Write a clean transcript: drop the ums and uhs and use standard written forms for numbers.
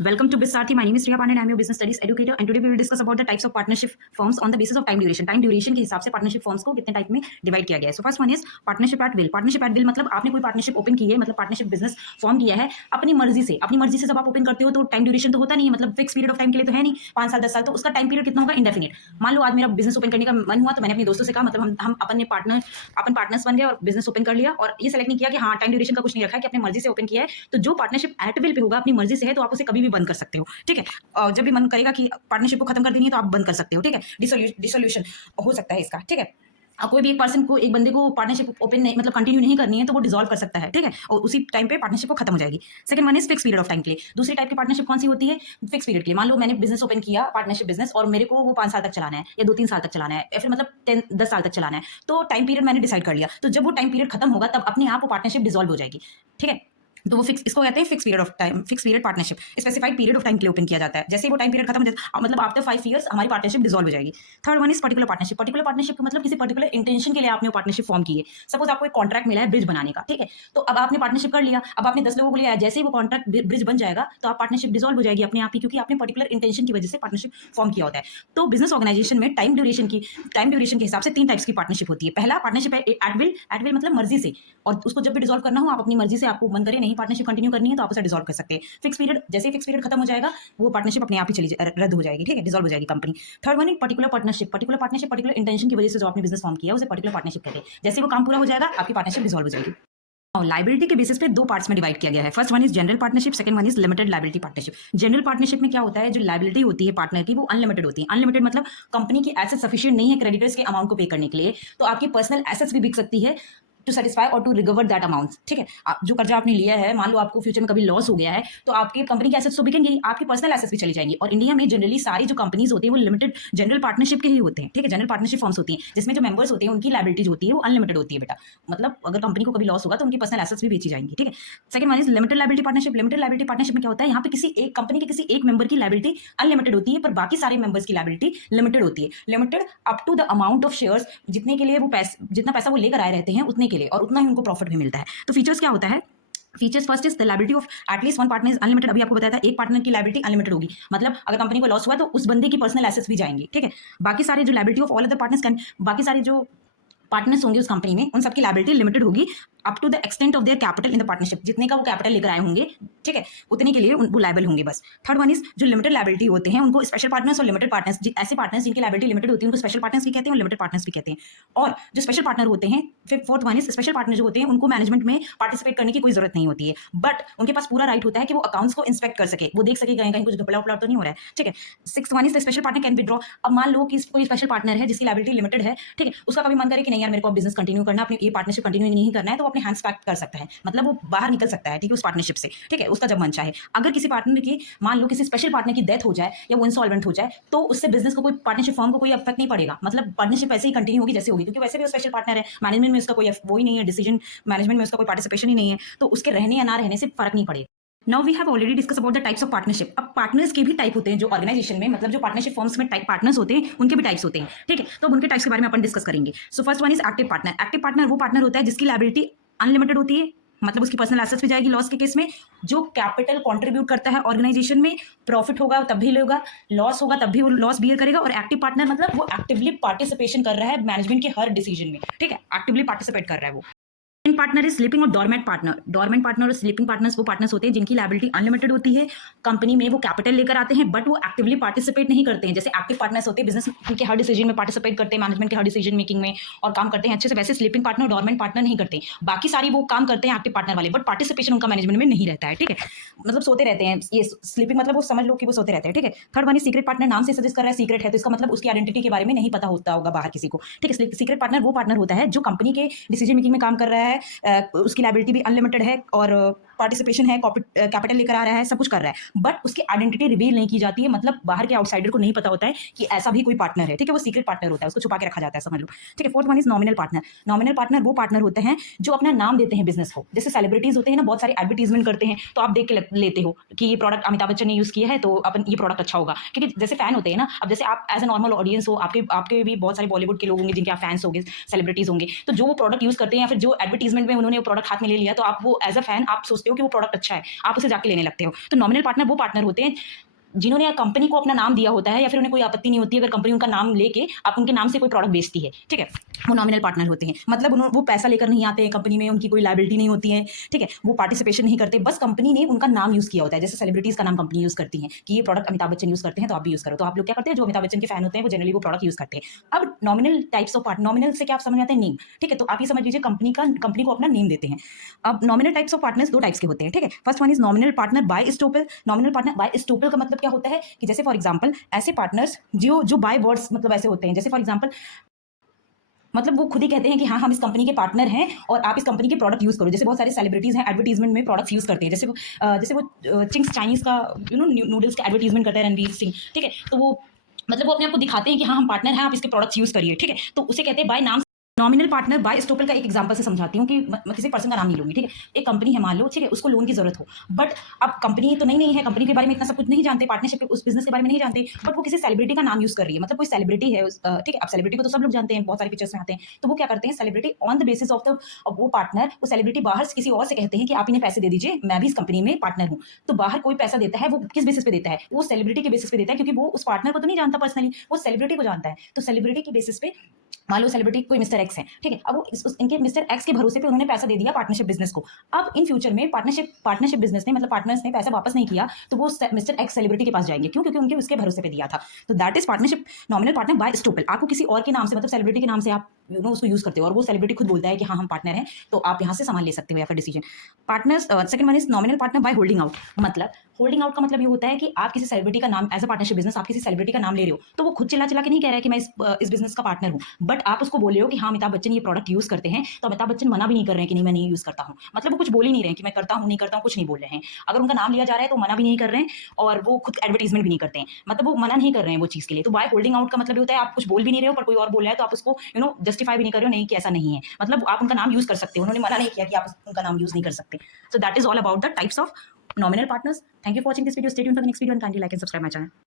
Welcome to Bisarthi. My name is Riya Pandey and I'm your business studies educator. And today we will discuss about the types of partnership firms on the basis of time duration. Time duration के हिसाब से partnership firms को कितने type में divide किया गया है. So first one is partnership at will. Partnership at will मतलब आपने कोई partnership open की है, मतलब partnership business form किया है अपनी मर्जी से जब आप open करते हो तो time duration तो होता नहीं है, मतलब fixed period of time के लिए तो है नहीं 5 साल 10 साल, तो उसका time period कितना होगा indefinite. मान लो आज मेरा business open करने का मन हुआ तो मैंने अपने दोस्तों से कहा, मतलब हम अपन पार्टनर्स बन गए और business open कर लिया और ये select नहीं किया कि हाँ time duration का कुछ नहीं रखा है कि अपने मर्जी से open किया है, तो जो partnership at will पे होगा अपनी मर्जी से है तो आप उसे कभी भी बंद कर सकते हो. ठीक है, जब भी मन करेगा कि पार्टनरशिप को खत्म कर देनी है तो आप बंद कर सकते हो. ठीक है, डिसोल्यूशन हो सकता है इसका. ठीक है, कोई भी एक बंदे को पार्टनरशिप ओपन नहीं, मतलब कंटिन्यू नहीं करनी है तो वो डिसॉल्व कर सकता है. ठीक है, और उसी टाइम पे पार्टनरशिप को खत्म हो जाएगी. Second one is fix period of time के लिए. दूसरी टाइप की पार्टनरशिप कौन सी होती है? फिक्स पीरियड के लिए. मान लो मैंने बिजनेस ओपन किया, पार्टनरशिप बिजनेस, और मेरे को वो 5 साल तक चलाना है या 2-3 साल तक चलाना है या फिर मतलब 10 साल तक चलाना है, तो टाइम पीरियड मैंने डिसाइड कर लिया. तो जब वो टाइम पीरियड खत्म होगा तब अपने आप वो पार्टनरशिप डिसॉल्व हो जाएगी. ठीक है, तो वो फिक्स, इसको कहते हैं fix period of time, fix period partnership. Specified period of time के लिए ओपन किया जाता है. जैसे ही वो टाइम पीरियड खत्म हो जाता है, मतलब आफ्टर 5 ईयर्स हमारी पार्टनरशिप डिसॉल्व हो जाएगी. Third one is particular partnership. Particular partnership मतलब किसी पर्टिकुलर इंटेंशन के लिए आपने वो पार्टनरशिप फॉर्म की है. सपोज आपको एक कॉन्ट्रैक्ट मिला है ब्रिज बनाने का. ठीक है, तो अब आपने पार्टनरशिप कर लिया, अब आपने 10 लोगों को लिया, जैसे ही वो कॉन्ट्रैक्ट ब्रिज बन जाएगा तो आप पार्टनरशिप डिसॉल्व हो जाएगी अपने आप ही, क्योंकि आपने पर्टिकुलर इंटेंशन की वजह से पार्टनरशिप फॉर्म किया होता है. तो बिजनेस ऑर्गेनाइजेशन में टाइम ड्यूरेशन के हिसाब से 3 टाइप्स की पार्टनरशिप होती है. पहला partnership at will. At will मतलब मर्जी से, और उसको जब भी डिसॉल्व करना हो आप अपनी मर्जी से, आपको मन करे नहीं पार्टनरशिप कंटिन्यू करनी है तो आप उसे डिसॉल्व कर सकते हैं. फिक्स पीरियड, जैसे ही फिक्स पीरियड खत्म हो जाएगा वो पार्टनरशिप अपने आप ही रद्द हो जाएगी. ठीक है, डिसॉल्व हो जाएगी company. Third one particular partnership. Particular intention की वजह से जो आपने बिजनेस फॉर्म किया उसे पर्टिकुलर पार्टनरशिप कहते हैं. जैसे वो काम पूरा हो जाएगा आपकी पार्टनरशिप डिसॉल्व हो जाएगी. और लाइबिलिटी के बेसिस पे 2 पार्ट्स में डिवाइड किया गया है. First one is general partnership, second one is limited liability partnership. General partnership में क्या होता है, जो लाइबिलिटी होती है पार्टनर की वो अनलिमिटेड होती है. अनलिमिटेड मतलब कंपनी की एसेट सफिशिएंट नहीं है क्रेडिटर्स के अमाउंट को पे करने के लिए, तो आपकी पर्सनल एसेट्स भी बिक सकती है टू सेटिस्फाई और टू रिकवर दैट अमाउंट. ठीक है, जो कर्जा आपने लिया है, मान लो आपको फ्यूचर में कभी लॉस हो गया है तो आपकी कंपनी की एसेट्स तो बिकेंगी, आपकी पर्सनल एसेट्स भी चली जाएंगी. और इंडिया में जनरली सारी जो कंपनीज होती है वो लिमिटेड जनरल पार्टनरशिप के ही होते हैं. ठीक है, जनरल पार्टनरशिप फॉर्म्स होती हैं जिसमें जो मेंबर्स होते हैं उनकी लायबिलिटीज होती है वो अनलिमिटेड होती है बेटा. मतलब अगर कंपनी को कभी लॉस होगा तो उनकी पर्सनल एसेट्स भी बेची जाएंगी. ठीक है, second one is limited liability partnership. Limited liability partnership में क्या होता है, यहाँ पे किसी एक कंपनी के किसी एक मेंबर की लायबिलिटी अनलिमिटेड होती है पर बाकी सारे मेंबर्स की लायबिलिटी लिमिटेड होती है. Limited up to the amount of shares, जितने के लिए वो जितना पैसा वो लेकर आए रहते हैं उतने के लिए, और उतना ही उनको प्रॉफिट भी मिलता है. तो फीचर्स क्या होता है? Features first is the liability of at least one partner is unlimited. अभी आपको बताया था एक पार्टनर की लायबिलिटी अनलिमिटेड होगी, मतलब अगर कंपनी को लॉस हुआ तो उस बंदे की पर्सनल एसेट्स भी जाएंगी. ठीक है, बाकी सारे जो liability of all other partners can, बाकी सारे जो पार्टनर्स होंगे उस कंपनी में उन सबकी लायबिलिटी लिमिटेड होगी up to the extent of their capital in the partnership. जितने का वो कैपिटल लेकर आए होंगे, ठीक है, उतने के लिए वो लायबल होंगे बस. थर्ड वन इज जो लिमिटेड लायबिलिटी होते हैं उनको स्पेशल पार्टनर्स और लिमिटेड पार्टनर्स, ऐसे पार्टनर्स जिनकी लायबिलिटी लिमिटेड होती है उनको स्पेशल पार्टनर्स भी कहते हैं और लिमिटेड पार्टनर्स भी कहते हैं. और जो स्पेशल पार्टनर होते हैं, फिर fourth one is special partner जो होते हैं उनको मैनेजमेंट में पार्टिसिपेट करने की कोई जरूरत नहीं होती है, बट उनके पास पूरा राइट होता है कि वो अकाउंट्स को इंस्पेक्ट कर सके, वो देख सके कहीं कुछ घपला उपला तो नहीं हो रहा है. ठीक है, six one is the special partner can withdraw. अब मान लो कि कोई स्पेशल पार्टनर है जिसकी लायबिलिटी लिमिटेड है, ठीक है, उसका कभी मन करे कि नहीं यार मेरे को बिजनेस कंटिन्यू करना, अपनी ये पार्टनरशिप कंटिन्यू नहीं करना है, तो अपने हैंड्स पैक कर सकता है, मतलब वो बाहर निकल सकता है. ठीक है, उस पार्टनरशिप से. ठीक है, उसका जब मन चाहे. अगर किसी पार्टनर की, मान लो किसी स्पेशल पार्टनर की डेथ हो जाए या वो इंसॉल्वेंट हो जाए तो उससे बिजनेस को, कोई पार्टनरशिप फॉर्म को कोई इफेक्ट नहीं पड़ेगा, मतलब पार्टनरशिप ऐसे ही कंटिन्यू होगी जैसे होगी, क्योंकि वैसे भी वो स्पेशल पार्टनर है, मैनेजमेंट में उसका कोई वो ही नहीं है, डिसीजन मैनेजमेंट में उसका कोई पार्टिसिपेशन ही नहीं है, तो उसके रहने या ना रहने से फर्क नहीं पड़ेगा. Now we have already discuss about the types of partnership. अब पार्टनर्स के भी टाइप होते हैं जो ऑर्गेनाइजेशन में, मतलब जो पार्टनरशिप फॉर्म्स में टाइप पार्टनर्स होते हैं उनके भी टाइप्स होते हैं. ठीक है, तो उनके टाइप्स के बारे में अपन डिस्कस करेंगे. So first one is active partner. Active partner वो पार्टनर होता है जिसकी लायबिलिटी अनलिमिटेड होती है, मतलब उसकी पर्सनल एसेट्स भी जाएगी लॉस के केस में, जो कैपिटल कंट्रीब्यूट करता है ऑर्गेनाइजेशन में, प्रॉफिट होगा तब भी लेगा, लॉस होगा तब भी वो लॉस बियर करेगा. और एक्टिव पार्टनर मतलब वो एक्टिवली पार्टिसिपेशन कर रहा है मैनेजमेंट के हर डिसीजन में. ठीक है, एक्टिवली पार्टिसिपेट कर रहा है वो. सेकंड पार्टनर इज स्लीपिंग और डॉर्मेंट पार्टनर. डॉर्मेंट पार्टनर और स्लीपिंग पार्टनर्स वो पार्टनर्स होते हैं जिनकी लायबिलिटी अनलिमिटेड होती है, कंपनी में वो कैपिटल लेकर आते हैं बट वो एक्टिवली पार्टिसिपेट नहीं करते हैं. जैसे एक्टिव पार्टनर्स होते हैं बिजनेस के हर डिसीजन में पार्टिसिपेट करते हैं, मैनेजमेंट के हर डिसीजन मेकिंग में और काम करते हैं अच्छे से. वैसे स्लीपिंग पार्टनर डॉर्मेंट पार्टनर नहीं करते, बाकी सारी वो काम करते हैं एक्टिव पार्टनर वाले, बट पार्टिसिपेशन उनका मैनेजमेंट में नहीं रहता है. ठीक है, मतलब सोते रहते हैं. ये स्लीपिंग मतलब वो समझ लो कि वो सोते रहते हैं. ठीक है, third one is secret partner. नाम से सजेस्ट कर रहा है सीक्रेट है, तो इसका मतलब उसकी आइडेंटिटी के बारे में नहीं पता होता होगा बाहर किसी को. ठीक है, सीक्रेट पार्टनर वो पार्टनर होता है जो कंपनी के डिसीजन मेकिंग में काम कर रहा है, उसकी लायबिलिटी भी अनलिमिटेड है और पार्टिसिपेशन है, कैपिटल लेकर आ रहा है, सब कुछ कर रहा है, बट उसकी आइडेंटिटी रिवील नहीं की जाती है, मतलब बाहर के आउटसाइडर को नहीं पता होता है कि ऐसा भी कोई पार्टनर है. ठीक है, वो सीक्रेट पार्टनर होता है, उसको छुपा के रखा जाता है, समझ लो. ठीक है, fourth one is nominal partner. Nominal partner वो पार्टनर होते हैं जो अपना नाम देते हैं बिजनेस को. जैसे सेलिब्रिटीज होते हैं ना, बहुत सारे एडवर्टीजमेंट करते हैं तो आप देख के लेते हो कि ये प्रोडक्ट अमिताभ बच्चन ने यूज किया है तो अपन ये प्रोडक्ट अच्छा होगा, क्योंकि जैसे फैन होते हैं ना. अब जैसे आप एज ए नॉर्मल ऑडियंस हो, आपके भी बहुत सारे बॉलीवुड के लोग होंगे जिनके आप फैंस होंगे, सेलिब्रिटीज होंगे, तो जो वो प्रोडक्ट यूज करते हैं या फिर जो एडवर्टीजमेंट में उन्होंने वो प्रोडक्ट हाथ में ले लिया, तो आप वो एज अ फैन आप सोचते हो कि वो प्रोडक्ट अच्छा है, आप उसे जाके लेने लगते हो। तो नॉमिनल पार्टनर वो पार्टनर होते हैं जिन्होंने कंपनी को अपना नाम दिया होता है, या फिर उन्हें कोई आपत्ति नहीं होती है अगर कंपनी उनका नाम लेके आप उनके नाम से कोई प्रोडक्ट बेचती है, ठीक है। वो नॉमिनल पार्टनर होते हैं, मतलब वो पैसा लेकर नहीं आते हैं कंपनी में, उनकी कोई लायबिलिटी नहीं होती है, ठीक है। वो पार्टिसिपेशन नहीं करते, बस कंपनी ने उनका नाम यूज किया होता है। जैसे सेलिब्रिटीज का नाम कंपनी यूज करती है कि ये प्रोडक्ट अमिताभ बच्चन यूज करते हैं तो आप भी यूज करो, तो आप लोग क्या करते हैं, जो अमिताभ बच्चन के फैन होते हैं वो जनरली वो प्रोडक्ट यूज करते हैं। अब nominal types of partner, nominal से क्या आप समझ आते हैं, नेम, ठीक है। तो आप ये समझ लीजिए कंपनी को अपना नेम देते हैं। अब नॉमिनल टाइप्स ऑफ पार्टनर्स दो टाइप्स के होते हैं, ठीक है। First one is nominal partner by estoppel. Nominal partner by estoppel का मतलब क्या होता है कि जैसे फॉर एग्जांपल ऐसे पार्टनर्स जो बाय वर्ड्स मतलब ऐसे होते हैं, जैसे फॉर एग्जांपल मतलब वो खुद ही कहते हैं कि हाँ हम इस कंपनी के पार्टनर हैं और आप इस कंपनी के प्रोडक्ट यूज करो। जैसे बहुत सारे सेलिब्रिटीज हैं एडवर्टीजमेंट में प्रोडक्ट्स यूज करते हैं, जैसे वो चिंग्स चाइनीज का नूडल्स का एडवर्टीजमेंट करता है रणवीर सिंह, ठीक है। तो वो मतलब वो अपने आप को दिखाते हैं कि हाँ हम पार्टनर हैं, आप इसके प्रोडक्ट्स यूज करिए, ठीक है। तो उसे कहते हैं बाय नाम। नॉमिनल पार्टनर बाय एस्टोपल का एक एग्जांपल से समझाती हूँ कि मैं किसी पर्सन का नाम नहीं लूंगी, ठीक है। एक कंपनी है मान लो, ठीक है, उसको लोन की जरूरत हो, बट अब कंपनी तो नहीं है, कंपनी के बारे में इतना सब कुछ नहीं जानते, पार्टनरशिप के उस बिजनेस के बारे में नहीं जानते, बट वो किसी सेलिब्रिटी का नाम यूज कर रही है, मतलब कोई सेलिब्रिटी है ठीक है। अब सेलिब्रिटी को तो सब लोग जानते हैं, बहुत सारी पिक्चर्स में आते हैं। तो वो क्या करते हैं, celebrity on the basis of the वो पार्टनर, वो सेलिब्रिटी बाहर से किसी और से कहते हैं कि आप इन्हें पैसे दे दीजिए, मैं भी इस कंपनी में पार्टनर हूँ। तो बाहर कोई पैसा देता है, वो किस बेसिस पे देता है, वो सेलिब्रिटी के बेसिस पे देता है, क्योंकि वो उस पार्टनर को तो नहीं जानता पर्सनली, वो सेलिब्रिटी को जानता है। तो सेलिब्रिटी के बेसिस पे मान लो सेलिब्रिटी कोई मिस्टर एक्स है, ठीक है। अब वो इनके मिस्टर एक्स के भरोसे पे उन्होंने पैसा दे दिया पार्टनरशिप बिजनेस को। अब इन फ्यूचर में पार्टनरशिप बिजनेस ने मतलब पार्टनर्स ने पैसा वापस नहीं किया, तो वो मिस्टर एक्स सेलिब्रिटी के पास जाएंगे, क्यों, क्योंकि उनके उसके भरोसे पे दिया था। तो that is partnership, nominal partner by estoppel. आपको किसी और के नाम से मतलब सेलिब्रिटी के नाम से आप उसको यूज करते हो और वो सेलिब्रिटी खुद बोलता है कि हाँ हम पार्टनर हैं, तो आप यहाँ से सामान ले सकते हो या फिर decision. Partners second one is nominal partner by holding out. मतलब होल्डिंग आउट का मतलब ये होता है कि आप किसी सेलिब्रिटी का नाम एज अ पार्टनरशिप बिजनेस आप किसी सेलिब्रिटी का नाम ले रहे हो, तो वो खुद चिल्ला चिल्ला के नहीं कह रहा है कि मैं इस बिजनेस का पार्टनर हूँ, बट आप उसको बोल रहे हो कि हाँ अमिताभ बच्चन ये प्रोडक्ट यूज करते हैं, तो अमिताभ बच्चन मना भी नहीं कर रहे हैं कि नहीं मैं नहीं यूज करता हूँ, मतलब वो कुछ बोल ही नहीं रहे हैं कि मैं करता हूँ नहीं करता हूँ, कुछ नहीं बोल रहे हैं। अगर उनका नाम लिया जा रहा है तो मना भी नहीं कर रहे हैं और वो खुद एडवर्टीजमेंट भी नहीं करते हैं, मतलब वो मना नहीं कर रहे हैं वो चीज के लिए। तो बाय होल्डिंग आउट का मतलब होता है आप कुछ बोल भी नहीं रहे हो पर कोई और बोल रहा है तो आप उसको जस्टिफाई भी नहीं कर रहे हो, नहीं कि ऐसा नहीं है, मतलब आप उनका नाम यूज कर सकते हो, उन्होंने मना नहीं किया कि आप उनका नाम यूज नहीं कर सकते। So that is all about the types of nominal partners. Thank you for watching this video. Stay tuned for the next video and kindly like and subscribe my channel.